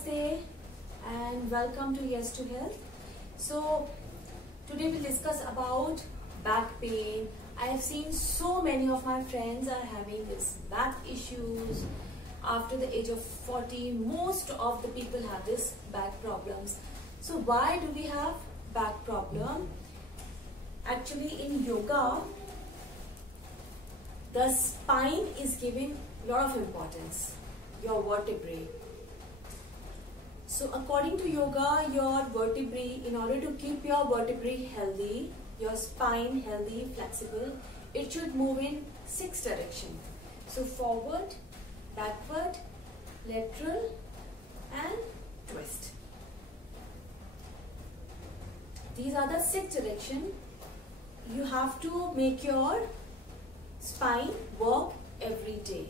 Namaste and welcome to Yes to Health. So today we'll discuss about back pain. I have seen so many of my friends are having this back issues after the age of 40. Most of the people have this back problems. So why do we have back problem? Actually in yoga, the spine is given a lot of importance, your vertebrae. So according to yoga, your vertebrae, in order to keep your vertebrae healthy, your spine healthy, flexible, it should move in 6 directions. So forward, backward, lateral and twist. These are the 6 directions. You have to make your spine work every day.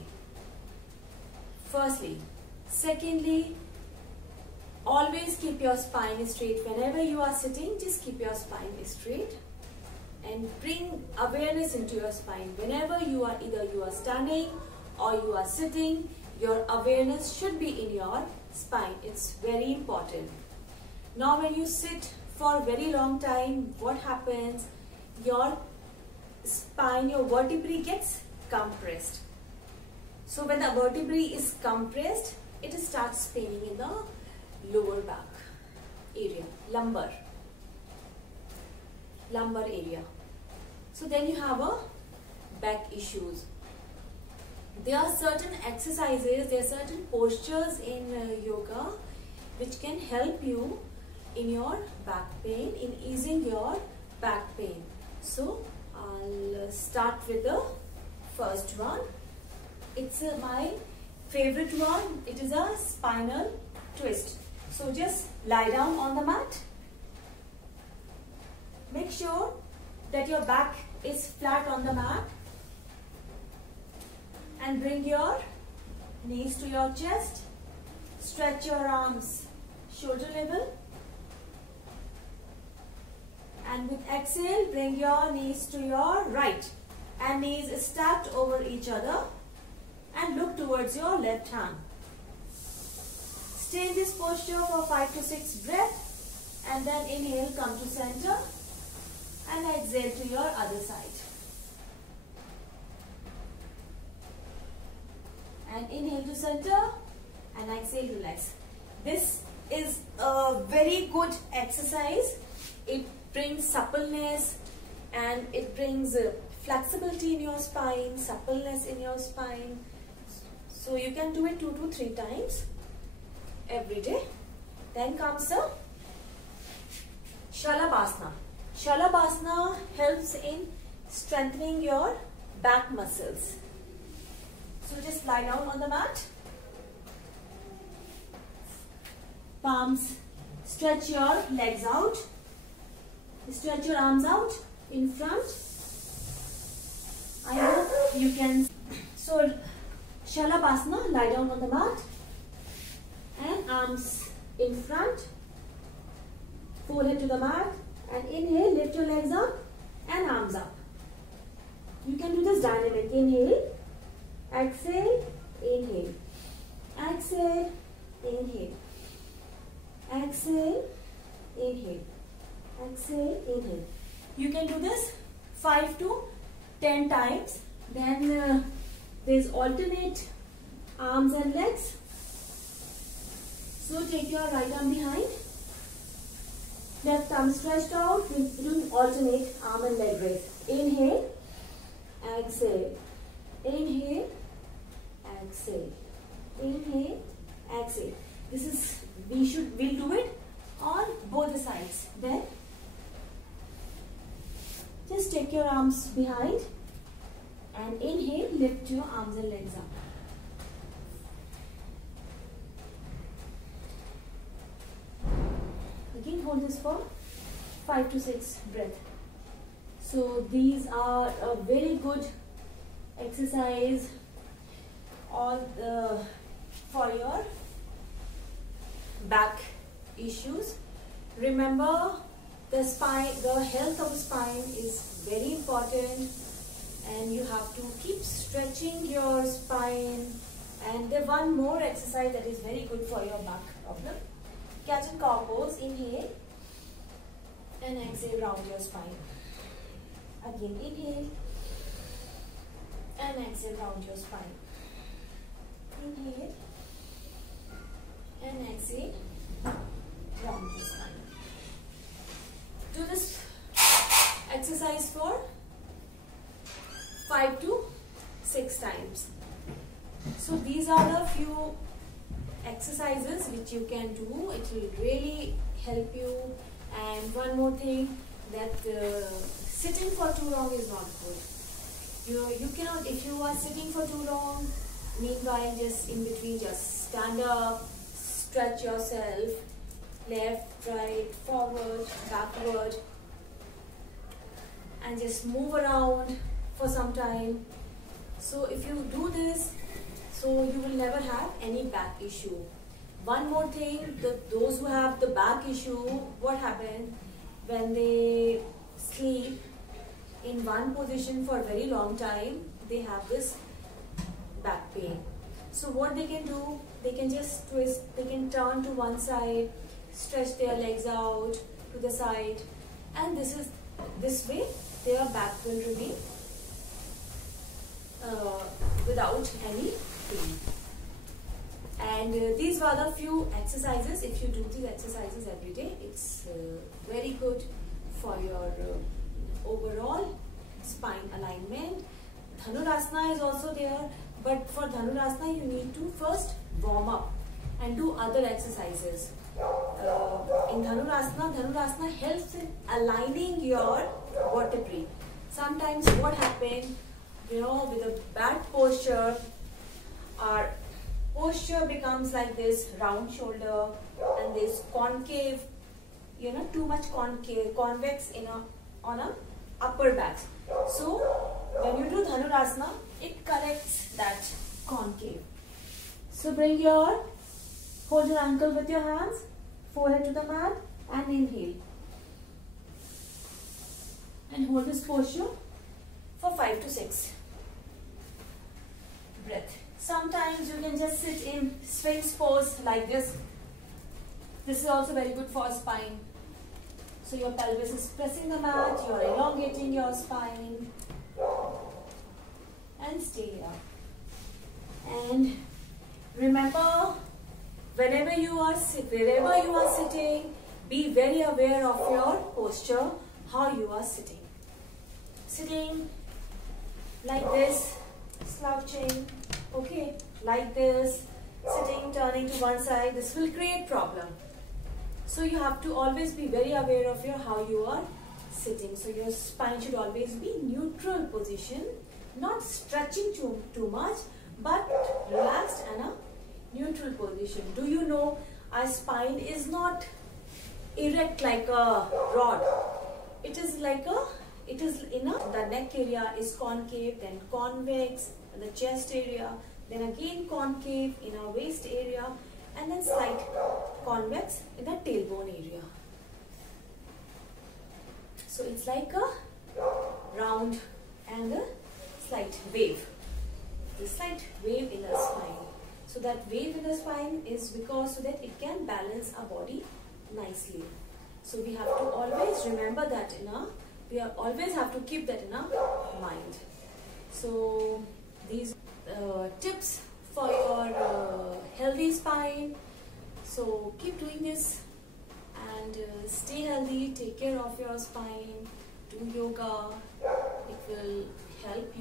Firstly. Secondly, always keep your spine straight. Whenever you are sitting, just keep your spine straight and bring awareness into your spine. Whenever you are either you are standing or you are sitting, your awareness should be in your spine. It's very important. Now when you sit for a very long time, what happens? Your spine, your vertebrae gets compressed. So when the vertebrae is compressed, it starts paining in the lower back area, lumbar area. So then you have a back issues. There are certain exercises, there are certain postures in yoga which can help you in your back pain, in easing your back pain. So I'll start with the first one. It's my favorite one. It is a spinal twist. So just lie down on the mat. Make sure that your back is flat on the mat. And bring your knees to your chest. Stretch your arms shoulder level. And with exhale, bring your knees to your right. And knees stacked over each other. And look towards your left hand. Stay in this posture for 5 to 6 breaths and then inhale, come to center and exhale to your other side. And inhale to center and exhale, relax. This is a very good exercise. It brings suppleness and it brings flexibility in your spine, suppleness in your spine. So you can do it 2 to 3 times every day. Then comes the Shalabhasana. Shalabhasana helps in strengthening your back muscles. So just lie down on the mat. Palms, stretch your legs out. Stretch your arms out in front. I hope you can. So Shalabhasana, lie down on the mat. And arms in front, forehead to the mat, and inhale, lift your legs up and arms up. You can do this dynamic. Inhale, exhale, inhale, exhale, inhale, exhale, inhale, exhale, inhale. You can do this 5 to 10 times. Then there's alternate arms and legs. So take your right arm behind, left arm stretched out. We're doing alternate arm and leg raise. Inhale, exhale, inhale, exhale, inhale, exhale. This is, we'll do it on both the sides. Then just take your arms behind and inhale, lift your arms and legs up. Again, hold this for 5 to 6 breaths. So these are a very good exercise for your back issues. Remember, the spine, the health of the spine is very important, and you have to keep stretching your spine And there's one more exercise that is very good for your back problem. Cat and cow pose. Inhale and exhale round your spine. Again inhale and exhale round your spine. Inhale and exhale round your spine. Do this exercise for 5 to 6 times. So these are the few exercises which you can do. It will really help you. And one more thing, that sitting for too long is not good. You cannot, if you are sitting for too long, meanwhile just in between just stand up, stretch yourself, left, right, forward, backward, and just move around for some time. So if you do this, so you will never have any back issue. One more thing, those who have the back issue, what happens when they sleep in one position for a very long time, they have this back pain. So what they can do, they can just twist, they can turn to one side, stretch their legs out to the side, and this way their back will remain without any pain. And these were the few exercises. If you do these exercises every day, it's very good for your overall spine alignment. Dhanurasana is also there, but for Dhanurasana you need to first warm up and do other exercises. In Dhanurasana helps in aligning your vertebrae. Sometimes what happens, with a bad posture, our posture becomes like this round shoulder and this concave, too much convex on a upper back. So when you do Dhanurasana, it corrects that concave. So hold your ankle with your hands, forehead to the mat, and inhale. And hold this posture for 5 to 6 breath. Sometimes you can just sit in Sphinx pose like this. This is also very good for spine. So your pelvis is pressing the mat, you are elongating your spine. And stay here. And remember, wherever you are sitting, be very aware of your posture, how you are sitting. Sitting like this, slouching, okay, like this, sitting, turning to one side, this will create problem. So you have to always be very aware of how you are sitting. So your spine should always be neutral position, not stretching too much, but relaxed and a neutral position. Do you know our spine is not erect like a rod? It is the neck area is concave, then convex in the chest area, then again concave in our waist area, and then slight convex in the tailbone area. So it's like a round and a slight wave. The slight wave in the spine. So that wave in the spine is because so that it can balance our body nicely. So we have to always remember that always have to keep that in our mind. So these tips for your healthy spine. So keep doing this and stay healthy, take care of your spine, do yoga. It will help